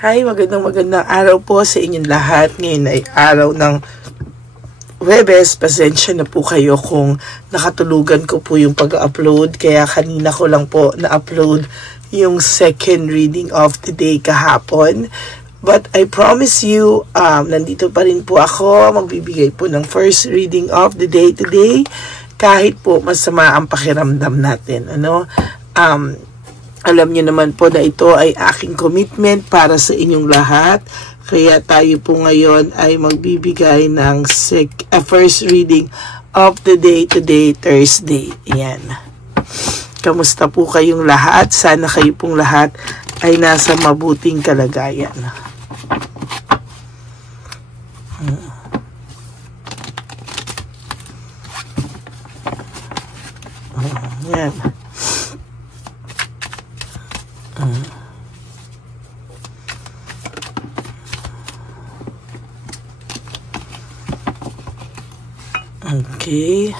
Hi, magandang araw po sa inyong lahat. Ngayon ay araw ng Huwebes. Pasensya na po kayo kung nakatulugan ko po yung pag-upload. Kaya kanina ko lang po na-upload yung second reading of the day kahapon. But I promise you, nandito pa rin po ako. Magbibigay po ng first reading of the day today. Kahit po masama ang pakiramdam natin. Alam niyo naman po na ito ay aking commitment para sa inyong lahat. Kaya tayo po ngayon ay magbibigay ng first reading of the day today, Thursday. Ayan. Kamusta po kayong lahat? Sana kayo pong lahat ay nasa mabuting kalagayan. Ayan. Okay.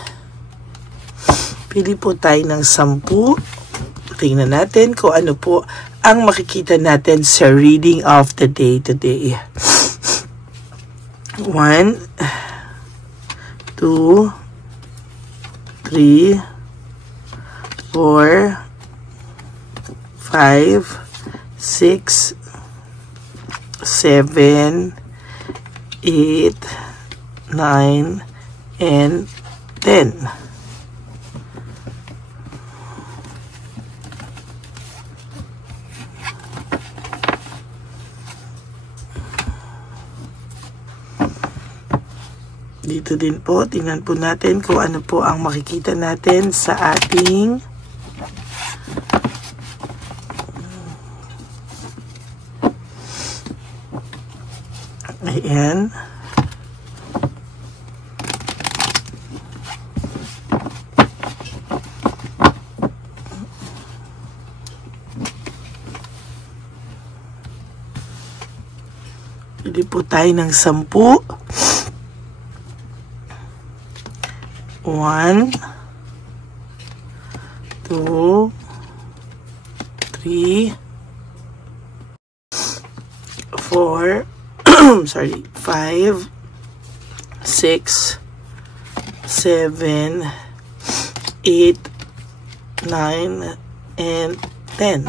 Pili po tayo ng 10. Tingnan natin kung ano po ang makikita natin sa reading of the day today. 1, 2, 3, 4, 5, 6, 7, 8, 9, and 10. Dito din po, tingnan po natin kung ano po ang makikita natin sa ating ayan. Pili po tayo ng 10. 1, 2, 3, 4, 5, 6, 7, 8, 9, and 10.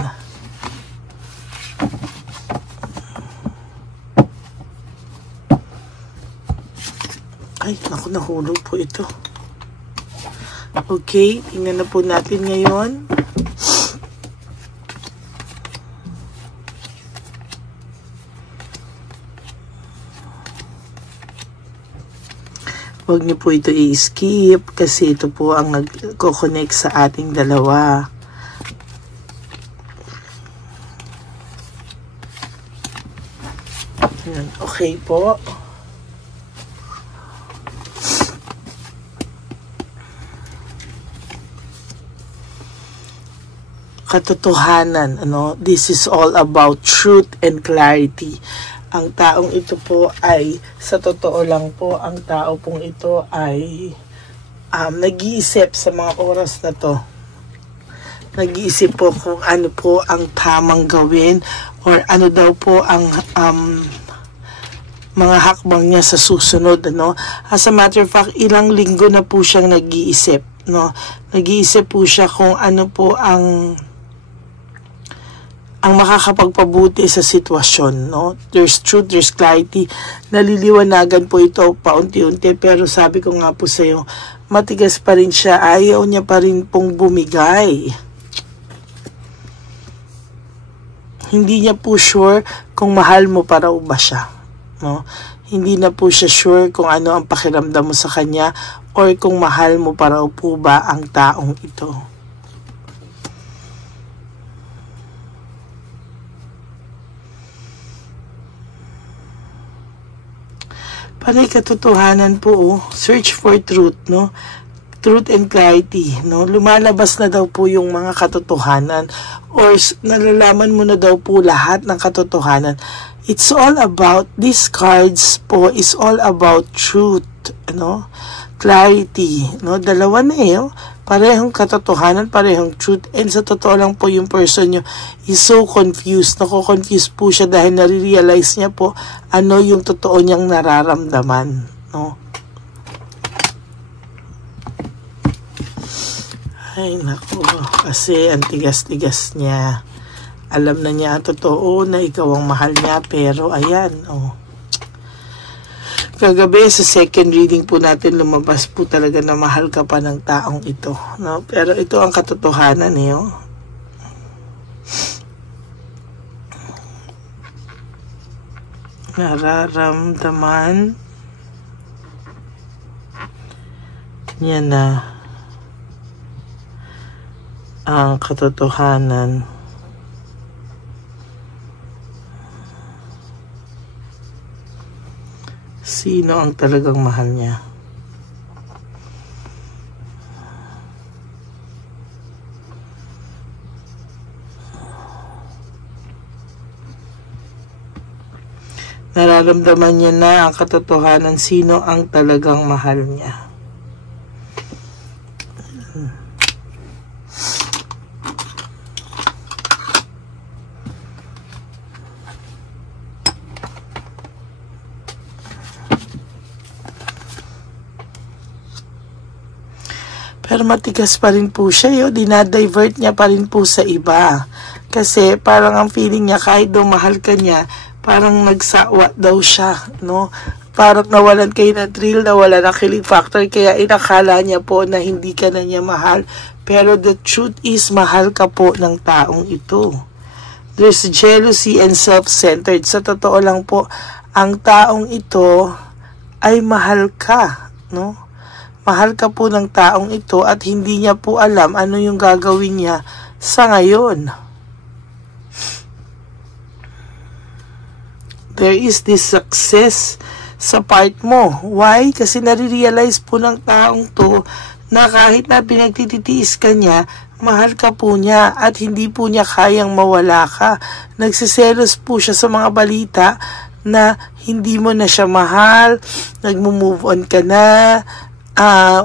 Ay, naku, nahulog po ito. Okay, tingnan na po natin ngayon. Huwag niyo po ito i-skip kasi ito po ang nag-connect sa ating dalawa. Okay po. Katotohanan, this is all about truth and clarity. Ang taong ito po ay, sa totoo lang po, ang tao pong ito ay nag-iisip sa mga oras na to. Nag-iisip po kung ano po ang tamang gawin or ano daw po ang mga hakbang niya sa susunod. As a matter of fact, ilang linggo na po siyang nag-iisip. Nag-iisip po siya kung ano po ang makakapagpabuti sa sitwasyon, There's truth, there's clarity. Naliliwanagan po ito paunti-unti, pero sabi ko nga po sa iyo, matigas pa rin siya. Ayaw niya pa rin pong bumigay. Hindi niya po sure kung mahal mo pa raw ba siya, Hindi na po siya sure kung ano ang pakiramdam mo sa kanya or kung mahal mo pa raw po ba ang taong ito. Panay katotohanan po, search for truth, Truth and clarity, Lumalabas na daw po yung mga katotohanan or nalalaman mo na daw po lahat ng katotohanan. It's all about, these cards po is all about truth, clarity, Dalawa na parehong katotohanan, parehong truth, and sa totoo lang po yung person nyo is so confused. Nako-confused po siya dahil nare-realize niya po ano yung totoo niyang nararamdaman, no? Ay, naku, kasi ang tigas-tigas niya. Alam na niya ang totoo na ikaw ang mahal niya, pero ayan, oh. Kagabi sa second reading po natin, lumabas po talaga na mahal ka pa ng taong ito, no? Pero ito ang katotohanan, eh, oh. Nararamdaman niya na ang katotohanan. Sino ang talagang mahal niya? Nararamdaman niya na ang katotohanan, sino ang talagang mahal niya. Pero matigas pa rin po siya, dinadivert niya pa rin po sa iba. Kasi parang ang feeling niya, kahit daw mahal ka niya, parang nagsawa daw siya, no? Parang nawalan kayo ng thrill, nawalan ng killing factor, kaya inakala niya po na hindi ka na niya mahal. Pero the truth is, mahal ka po ng taong ito. There's jealousy and self-centered. Sa totoo lang po, ang taong ito ay mahal ka, no? Mahal ka po ng taong ito at hindi niya po alam ano yung gagawin niya sa ngayon. There is this success sa part mo. Why? Kasi nare-realize po ng taong to na kahit na pinagtititiis ka niya, mahal ka po niya at hindi po niya kayang mawala ka. Nagsiselos po siya sa mga balita na hindi mo na siya mahal, nagmo-move on ka na,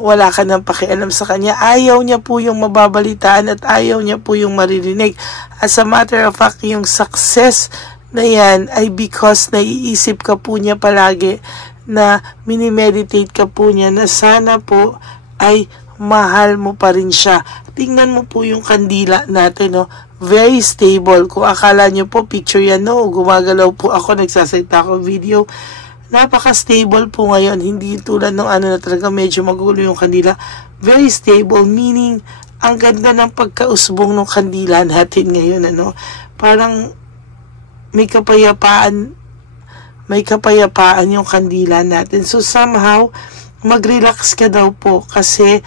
wala ka nang pakialam sa kanya. Ayaw niya po yung mababalitaan at ayaw niya po yung maririnig. As a matter of fact, yung success na yan ay because naiisip ka po niya palagi, na minimeditate ka po niya na sana po ay mahal mo pa rin siya. Tingnan mo po yung kandila natin, no? Very stable. Kung akala niyo po picture yan, no? Gumagalaw po ako, nagsasalita ako video. Napaka-stable po ngayon. Hindi tulad ng na talaga medyo magulo yung kandila. Very stable, meaning ang ganda ng pagkausbong ng kandila natin ngayon, ano? Parang may kapayapaan yung kandila natin. So somehow, mag-relax ka daw po kasi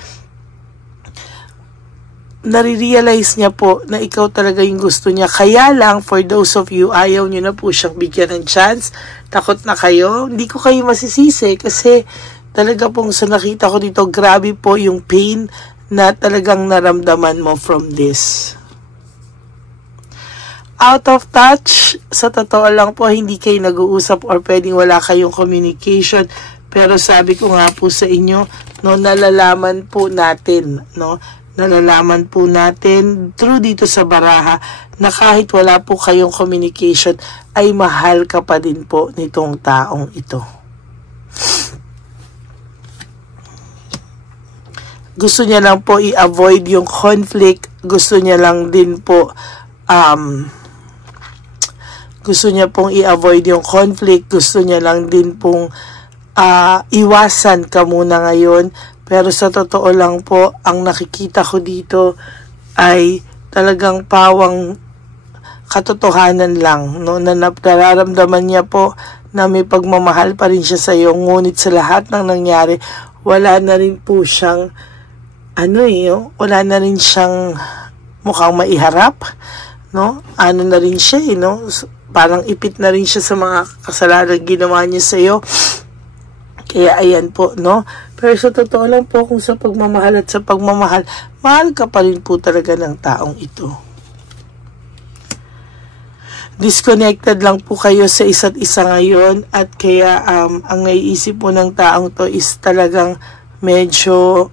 nare-realize niya po na ikaw talaga yung gusto niya. Kaya lang, for those of you, ayaw niyo na po siyang bigyan ng chance. Takot na kayo. Hindi ko kayo masisisi kasi talaga pong sa nakita ko dito, grabe po yung pain na talagang naramdaman mo from this. Out of touch, sa totoo lang po, hindi kayo nag-uusap or pwedeng wala kayong communication. Pero sabi ko nga po sa inyo, no, nalalaman po natin, no? Nalalaman po natin through dito sa baraha na kahit wala po kayong communication ay mahal ka pa din po nitong taong ito. Gusto niya lang po i-avoid yung conflict. Gusto niya lang din po gusto niya pong i-avoid yung conflict. Gusto niya lang din pong iwasan ka muna ngayon. Pero sa totoo lang po, ang nakikita ko dito ay talagang pawang katotohanan lang, no? Na nararamdaman niya po na may pagmamahal pa rin siya sa iyo. Ngunit sa lahat ng nangyari, wala na rin po siyang wala na rin siyang mukhang maiharap, no? Ano na rin siya, no? Parang ipit na rin siya sa mga kasalanan ginawa niya sa iyo. Kaya ayan po, no? Pero sa totoo lang po, kung sa pagmamahal at sa pagmamahal, mahal ka pa rin po talaga ng taong ito. Disconnected lang po kayo sa isa't isa ngayon at kaya ang naiisip po ng taong to is talagang medyo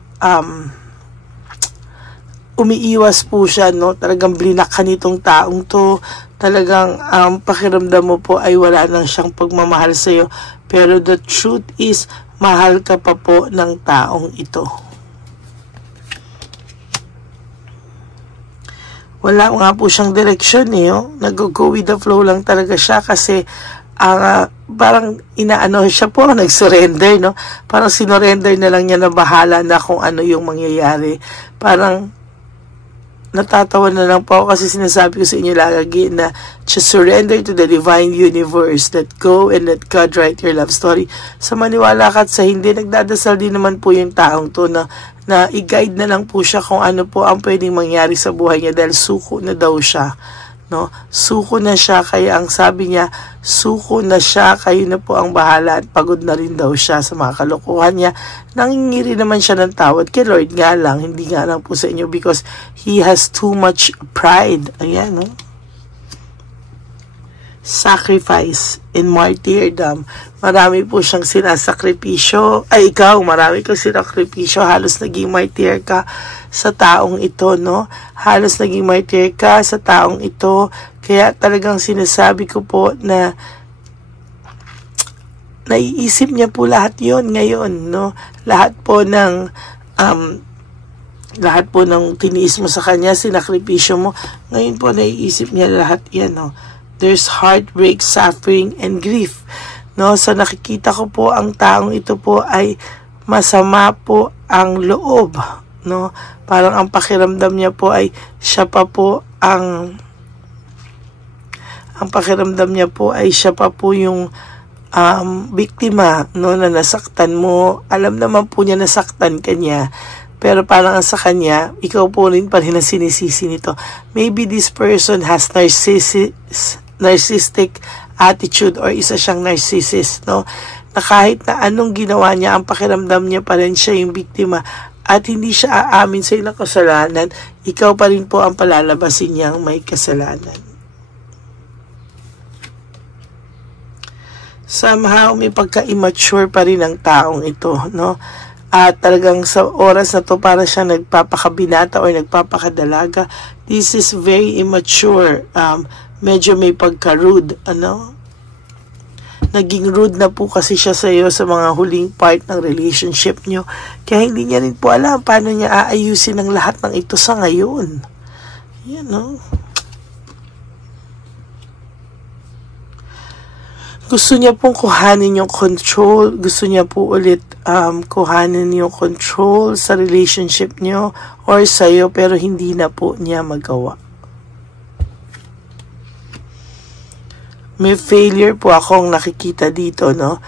umiiwas po siya, no? Talagang blinak ka nitong taong to. Talagang pakiramdam mo po ay wala nang siyang pagmamahal sa'yo. Pero the truth is, mahal ka pa po ng taong ito. Wala nga po siyang direksyon eh. Oh. Nag-go with the flow lang talaga siya kasi parang inaano siya po, nag-surrender, no? Parang sinorender na lang niya na bahala na kung ano yung mangyayari. Parang natatawa na lang po ako kasi sinasabi ko sa inyo lagi na just surrender to the divine universe. Let go and let God write your love story. Sa maniwala ka at sa hindi, nagdadasal din naman po yung taong to na i-guide na lang po siya kung ano po ang pwedeng mangyari sa buhay niya dahil suko na daw siya. No? Suko na siya, kaya ang sabi niya, suko na siya, kayo na po ang bahala at pagod na rin daw siya sa mga kalokohan niya. Nangingiri naman siya ng tawad kay Lord nga lang, hindi nga lang po sa inyo because he has too much pride. Ayan, no? Sacrifice in martyrdom. Marami po siyang sinasakripisyo. Ay, ikaw, marami kang sinakripisyo. Halos naging martyr ka sa taong ito, no? Halos naging martyr ka sa taong ito. Kaya talagang sinasabi ko po na naiisip niya po lahat yon ngayon, no? Lahat po ng tiniis mo sa kanya, sinakripisyo mo, ngayon po naiisip niya lahat yan, no? There's heartbreak, suffering, and grief. No, so nakikita ko po ang taong ito po ay masama po ang loob. No, parang ang pakiramdam niya po ay siya pa po yung biktima, no, na nasaktan mo. Alam naman po niya nasaktan ka niya. Pero parang sa kanya, ikaw po rin pa rin ang sinisisi nito. Maybe this person has narcissistic attitude or isa siyang narcissist, no? Na kahit na anong ginawa niya, ang pakiramdam niya pa rin siya yung biktima at hindi siya aamin sa ilang kasalanan, ikaw pa rin po ang palalabasin niyang may kasalanan. Somehow, may pagka-immature pa rin ang taong ito, no? At talagang sa oras na to para siya nagpapakabinata or nagpapakadalaga. This is very immature. Medyo may pagka-rude, ano? Naging rude na po kasi siya sa iyo sa mga huling part ng relationship nyo. Kaya hindi niya rin po alam paano niya aayusin ang lahat ng ito sa ngayon. Yan, no? Gusto niya pong kuhanin yung control. Gusto niya po ulit kuhanin yung control sa relationship nyo or sa'yo, pero hindi na po niya magawa. May failure po akong nakikita dito, no?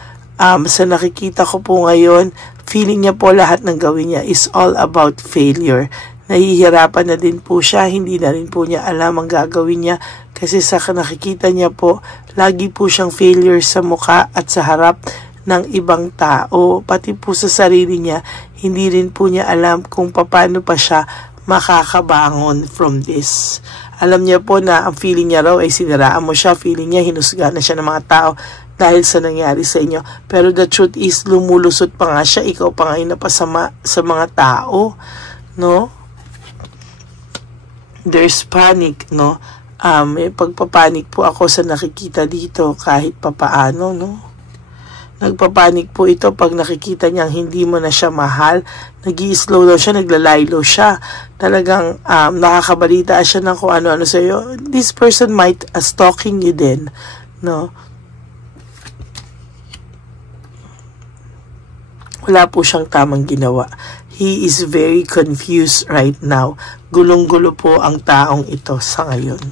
Sa nakikita ko po ngayon, feeling niya po lahat ng gawin niya is all about failure. Nahihirapan na din po siya, hindi na rin po niya alam ang gagawin niya kasi sa nakikita niya po, lagi po siyang failure sa mukha at sa harap ng ibang tao. Pati po sa sarili niya, hindi rin po niya alam kung paano pa siya makakabangon from this. Alam niya po na ang feeling niya raw ay siniraan mo siya, feeling niya hinusga na siya ng mga tao dahil sa nangyari sa inyo. Pero the truth is, lumulusot pa nga siya, ikaw pa nga yung napasama sa mga tao, no? There's panic, no? May pagpapanik po ako sa nakikita dito kahit papaano, no? Nagpapanik po ito pag nakikita niyang hindi mo na siya mahal. Nag-i-slow daw siya, naglalaylo siya. Talagang nakakabalita siya ng kung ano-ano sa iyo. This person might stalking you din, no? Wala po siyang tamang ginawa. He is very confused right now. Gulong-gulo po ang taong ito sa ngayon.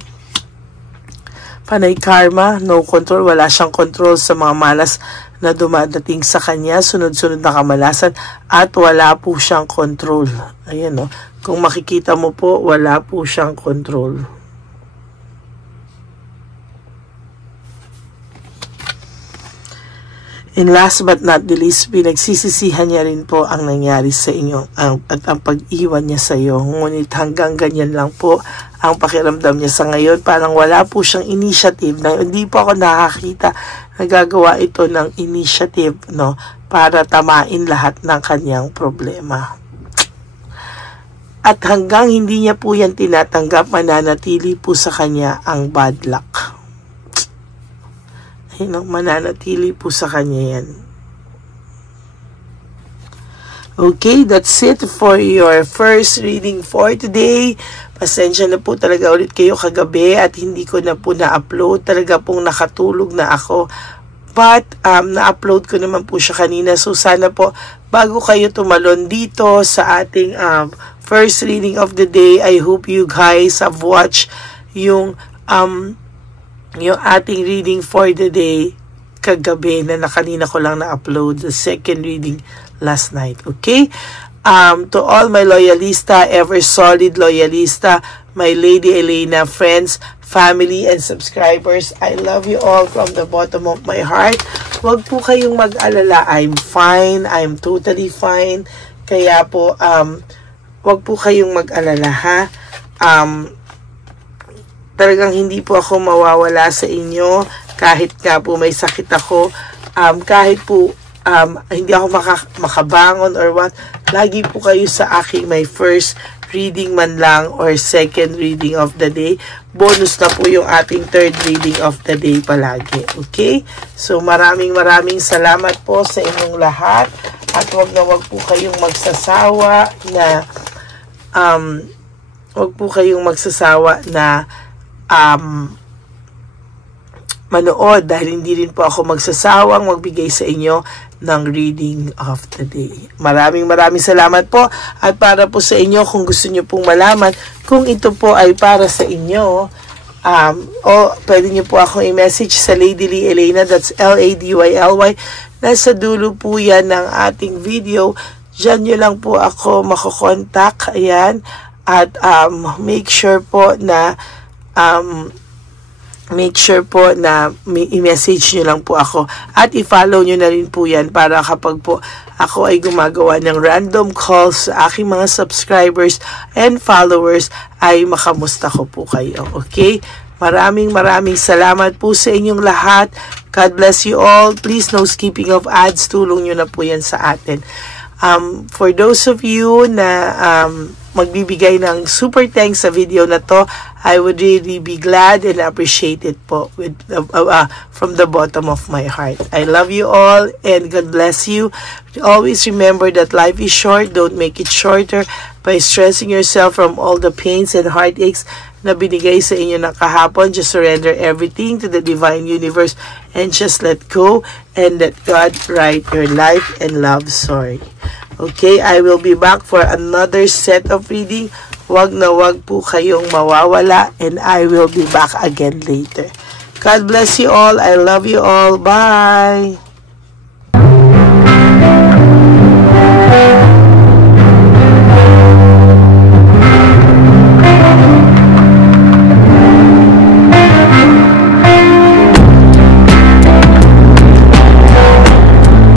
Panay karma, no control. Wala siyang control sa mga malas na dumadating sa kanya, sunod-sunod na kamalasan, at wala po siyang control. Ayan, no? Kung makikita mo po, wala po siyang control. And last but not the least, pinagsisisihan niya rin po ang nangyari sa inyo at ang pag-iwan niya sa iyo. Ngunit hanggang ganyan lang po ang pakiramdam niya sa ngayon. Parang wala po siyang initiative. Hindi po ako nakakita nagagawa ito ng initiative, no, para tamain lahat ng kanyang problema. At hanggang hindi niya po yan tinatanggap, mananatili po sa kanya ang bad luck. Ayun, mananatili po sa kanya yan. Okay, that's it for your first reading for today. Pasensya na po talaga ulit kayo kagabi at hindi ko na po na-upload. Talaga pong nakatulog na ako. But, na-upload ko naman po siya kanina. So, sana po, bago kayo tumalon dito sa ating first reading of the day, I hope you guys have watched yung ating reading for the day kagabi na kanina ko lang na-upload. The second reading last night, okay? To all my loyalista, ever solid loyalista, my Lady Elena friends, family, and subscribers, I love you all from the bottom of my heart. Huwag po kayong mag-alala. I'm fine. I'm totally fine. Kaya po, huwag po kayong mag-alala, ha? Talagang hindi po ako mawawala sa inyo. Kahit nga po may sakit ako. Kahit po hindi ako makabangon or what, lagi po kayo sa aking may first reading man lang or second reading of the day. Bonus na po yung ating third reading of the day palagi. Okay? So maraming salamat po sa inyong lahat at wag po kayong magsasawa na manood dahil hindi rin po ako magsasawang magbigay sa inyo ng reading of the day. Maraming salamat po at para po sa inyo kung gusto nyo pong malaman kung ito po ay para sa inyo o pwede nyo po akong i-message sa Lady Lee Elena, that's LADYLY. Nasa dulo po yan ng ating video. Diyan nyo lang po ako makokontak. Ayan. At make sure po na i-message nyo lang po ako at i-follow nyo na rin po yan para kapag po ako ay gumagawa ng random calls sa aking mga subscribers and followers ay makamusta ko po kayo. Okay? Maraming salamat po sa inyong lahat. God bless you all. Please, no skipping of ads. Tulong nyo na po yan sa atin. For those of you na magbibigay ng super thanks sa video na to, I would really be glad and appreciate it po from the bottom of my heart. I love you all and God bless you. Always remember that life is short. Don't make it shorter by stressing yourself from all the pains and heartaches na binigay sa inyo ng kahapon. Just surrender everything to the divine universe and just let go and let God write your life and love story. Okay, I will be back for another set of reading. Wag na wag po kayong mawawala and I will be back again later. God bless you all. I love you all. Bye!